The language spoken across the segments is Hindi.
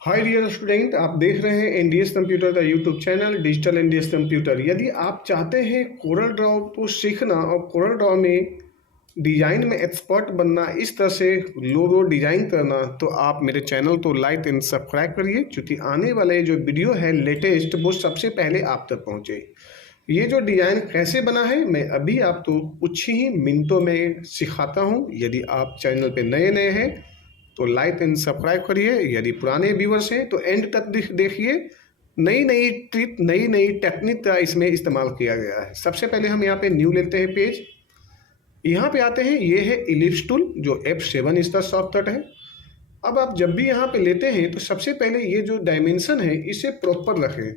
हाय डियर स्टूडेंट, आप देख रहे हैं एनडीएस कंप्यूटर का YouTube channel digital NDS computer. यदि आप चाहते हैं कोरल ड्रॉ को सीखना और कोरल ड्रॉ में डिजाइन में एक्सपर्ट बनना, इस तरह से लोगो डिजाइन करना, तो आप मेरे चैनल को लाइक एंड सब्सक्राइब करिए, क्योंकि आने वाले जो वीडियो है लेटेस्ट वो सबसे पहले आप तक पहुंचे। ये जो डिज़ाइन कैसे बना है मैं अभी आपको कुछ ही मिनटों में सिखाता हूं। यदि आप चैनल पे नए नए हैं तो लाइक एंड सब्सक्राइब करिए। यदि पुराने व्यूवर्स हैं तो एंड तक देखिए। नई नई ट्रिक, नई नई टेक्निक का इसमें इस्तेमाल किया गया है। सबसे पहले हम यहाँ पे न्यू लेते हैं पेज, यहाँ पे आते हैं। ये है इलिप्स टूल, जो F7 इसका शॉर्टकट है। अब आप जब भी यहाँ पे लेते हैं तो सबसे पहले ये जो डायमेंशन है इसे प्रॉपर रखें।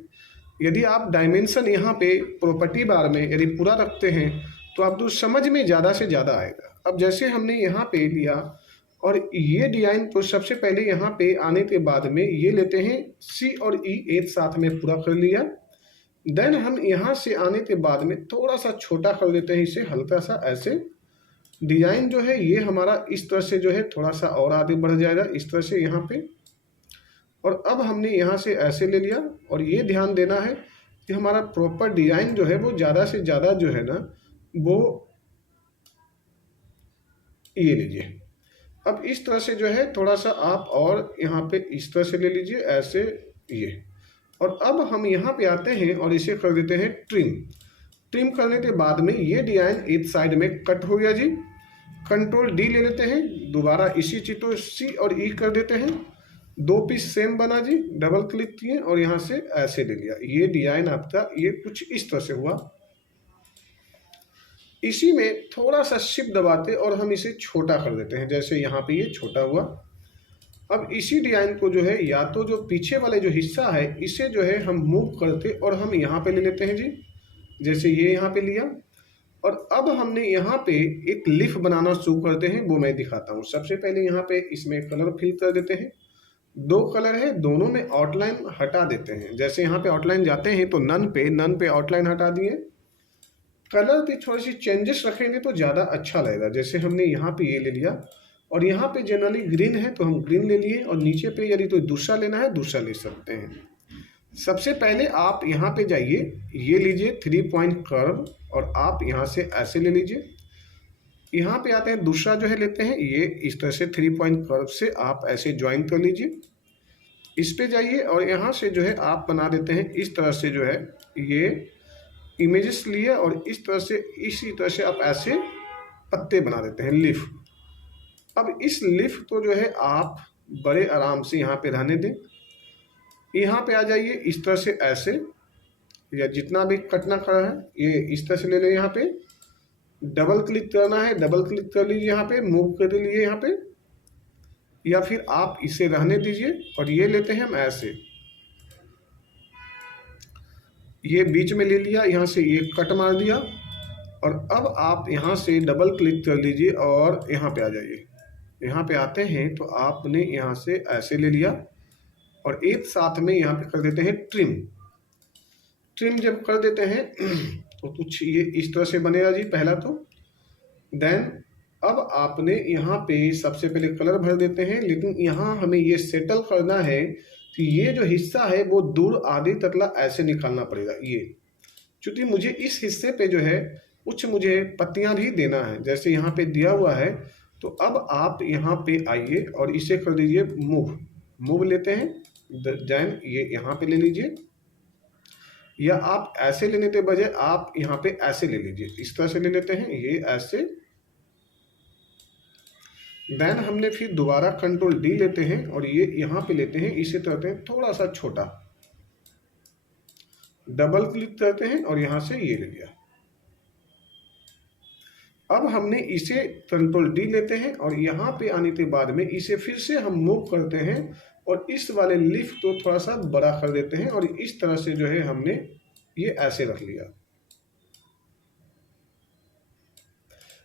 यदि आप डायमेंशन यहाँ पे प्रॉपर्टी बार में यदि पूरा रखते हैं तो आप तो समझ में ज़्यादा से ज़्यादा आएगा। अब जैसे हमने यहाँ पे लिया और ये डिजाइन तो सबसे पहले यहाँ पे आने के बाद में ये लेते हैं C और E एक साथ में पूरा कर लिया। देन हम यहाँ से आने के बाद में थोड़ा सा छोटा कर देते हैं इसे, हल्का सा ऐसे। डिजाइन जो है ये हमारा इस तरह से जो है थोड़ा सा और आगे बढ़ जाएगा इस तरह से यहाँ पे। और अब हमने यहाँ से ऐसे ले लिया और ये ध्यान देना है कि हमारा प्रॉपर डिजाइन जो है वो ज़्यादा से ज़्यादा जो है ना वो ये लीजिए। अब इस तरह से जो है थोड़ा सा आप और यहाँ पे इस तरह से ले लीजिए ऐसे ये। और अब हम यहाँ पे आते हैं और इसे कर देते हैं ट्रिम। ट्रिम करने के बाद में ये डिजाइन एक साइड में कट हो गया जी। कंट्रोल डी ले लेते हैं, दोबारा इसी चीज को C और E कर देते हैं। दो पीस सेम बना जी, डबल क्लिक किए और यहाँ से ऐसे ले लिया। ये डिजाइन आपका ये कुछ इस तरह से हुआ। इसी में थोड़ा सा शिफ्ट दबाते और हम इसे छोटा कर देते हैं, जैसे यहाँ पे ये छोटा हुआ। अब इसी डिजाइन को जो है या तो जो पीछे वाले जो हिस्सा है इसे जो है हम मूव करते और हम यहाँ पे ले लेते हैं जी, जैसे ये यहाँ पे लिया। और अब हमने यहाँ पे एक लीफ बनाना शुरू करते हैं, वो मैं दिखाता हूँ। सबसे पहले यहाँ पे इसमें कलर फिल कर देते हैं। दो कलर है, दोनों में आउटलाइन हटा देते हैं। जैसे यहाँ पे आउटलाइन जाते हैं तो नन पे आउटलाइन हटा दिए। कलर की थोड़ी सी चेंजेस रखेंगे तो ज़्यादा अच्छा लगेगा। जैसे हमने यहाँ पे ये ले लिया और यहाँ पे जनरली ग्रीन है तो हम ग्रीन ले लिए, और नीचे पे यदि तो दूसरा लेना है दूसरा ले सकते हैं। सबसे पहले आप यहाँ पे जाइए, ये लीजिए 3 पॉइंट कर्व और आप यहाँ से ऐसे ले लीजिए। यहाँ पे आते हैं, दूसरा जो है लेते हैं ये इस तरह से 3 पॉइंट कर्व से आप ऐसे ज्वाइन कर लीजिए। इस पे जाइए और यहाँ से जो है आप बना देते हैं इस तरह से जो है ये इमेजेस लिए, और इस तरह से इसी तरह से आप ऐसे पत्ते बना देते हैं, लीफ। अब इस लीफ को जो है आप बड़े आराम से यहाँ पे रहने दें। यहाँ पे आ जाइए इस तरह से ऐसे, या जितना भी कटना खड़ा है ये इस तरह से ले लें। यहाँ पे डबल क्लिक करना है, डबल क्लिक कर लीजिए, यहाँ पे मूव कर लीजिए यहाँ पे, या फिर आप इसे रहने दीजिए। और ये लेते हैं हम ऐसे, ये बीच में ले लिया, यहाँ से ये कट मार दिया। और अब आप यहाँ से डबल क्लिक कर लीजिए और यहाँ पे आ जाइए। यहाँ पे आते हैं तो आपने यहाँ से ऐसे ले लिया और एक साथ में यहाँ पे कर देते हैं ट्रिम। ट्रिम जब कर देते हैं तो कुछ ये इस तरह से बनेगा जी पहला तो। देन अब आपने यहाँ पे सबसे पहले कलर भर देते हैं, लेकिन यहाँ हमें ये सेटल करना है कि ये जो हिस्सा है वो दूर आधी तकला ऐसे निकालना पड़ेगा ये, क्योंकि मुझे इस हिस्से पे जो है कुछ मुझे पत्तियां भी देना है, जैसे यहाँ पे दिया हुआ है। तो अब आप यहाँ पे आइए और इसे कर दीजिए मूव। मूव लेते हैं, देन ये यहाँ पे ले लीजिए, या आप ऐसे लेने के बजाय आप यहाँ पे ऐसे ले लीजिए, इस तरह से ले लेते हैं ये ऐसे। देन हमने फिर दोबारा कंट्रोल डी लेते हैं और ये यहाँ पे लेते हैं, इसे करते हैं थोड़ा सा छोटा, डबल क्लिक करते हैं और यहाँ से ये ले लिया। अब हमने इसे कंट्रोल डी लेते हैं और यहाँ पे आने के बाद में इसे फिर से हम मूव करते हैं और इस वाले लीफ को थोड़ा सा बड़ा कर देते हैं, और इस तरह से जो है हमने ये ऐसे रख लिया।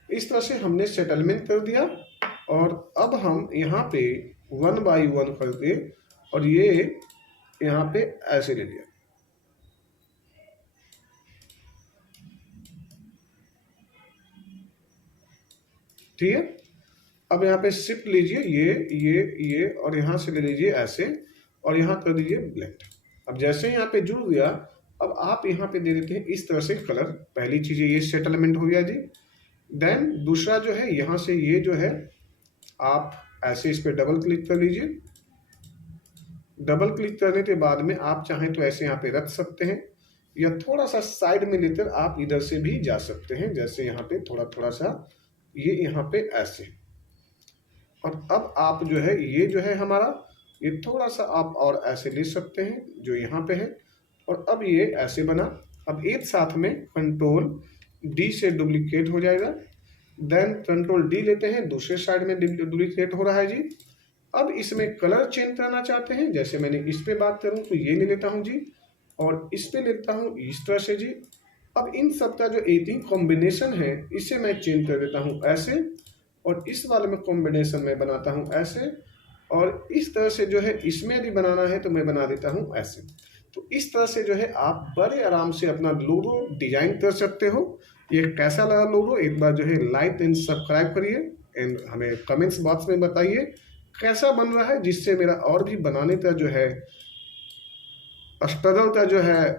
इस तरह से हमने सेटलमेंट कर दिया। और अब हम यहाँ पे 1 बाई 1 करके और ये यहाँ पे ऐसे ले लिया। ठीक है, अब यहाँ पे शिफ्ट लीजिए ये और यहाँ से ले लीजिए ऐसे। और यहाँ कर दीजिए ब्लेंड। अब जैसे यहाँ पे जुड़ गया, अब आप यहाँ पे दे देते हैं इस तरह से कलर। पहली चीज़ ये सेटलमेंट हो गया जी। देन दूसरा जो है, यहाँ से ये जो है आप ऐसे इस पर डबल क्लिक कर लीजिए। डबल क्लिक करने के बाद में आप चाहें तो ऐसे यहाँ पे रख सकते हैं, या थोड़ा सा साइड में लेकर आप इधर से भी जा सकते हैं, जैसे यहाँ पे थोड़ा थोड़ा सा ये यहाँ पे ऐसे। और अब आप जो है ये जो है हमारा, ये थोड़ा सा आप और ऐसे ले सकते हैं जो यहाँ पे है, और अब ये ऐसे बना। अब एक साथ में कंट्रोल डी से डुप्लीकेट हो जाएगा, देन कंट्रोल डी लेते हैं, दूसरे साइड में डुप्लीकेट हो रहा है जी। अब इसमें कलर चेंज करना चाहते हैं, जैसे मैंने इस पे बात करूं तो ये ले लेता हूं जी, और इस पे लेता हूं इस तरह से जी। अब इन सब का जो एक ही कॉम्बिनेशन है इसे मैं चेंज कर देता हूं ऐसे, और इस वाले में कॉम्बिनेशन में बनाता हूं ऐसे, और इस तरह से जो है इसमें भी बनाना है तो मैं बना देता हूं ऐसे। तो इस तरह से जो है आप बड़े आराम से अपना लोगो डिजाइन कर सकते हो। ये कैसा लगा लोगो, एक बार जो है लाइक एंड सब्सक्राइब करिए, एंड हमें कमेंट्स बॉक्स में बताइए कैसा बन रहा है, जिससे मेरा और भी बनाने का जो है स्ट्रगल का जो है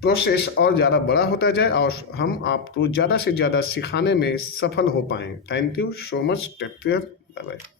प्रोसेस और ज़्यादा बड़ा होता जाए, और हम आपको ज़्यादा से ज़्यादा सिखाने में सफल हो पाएँ। Thank you so much, take care, bye bye.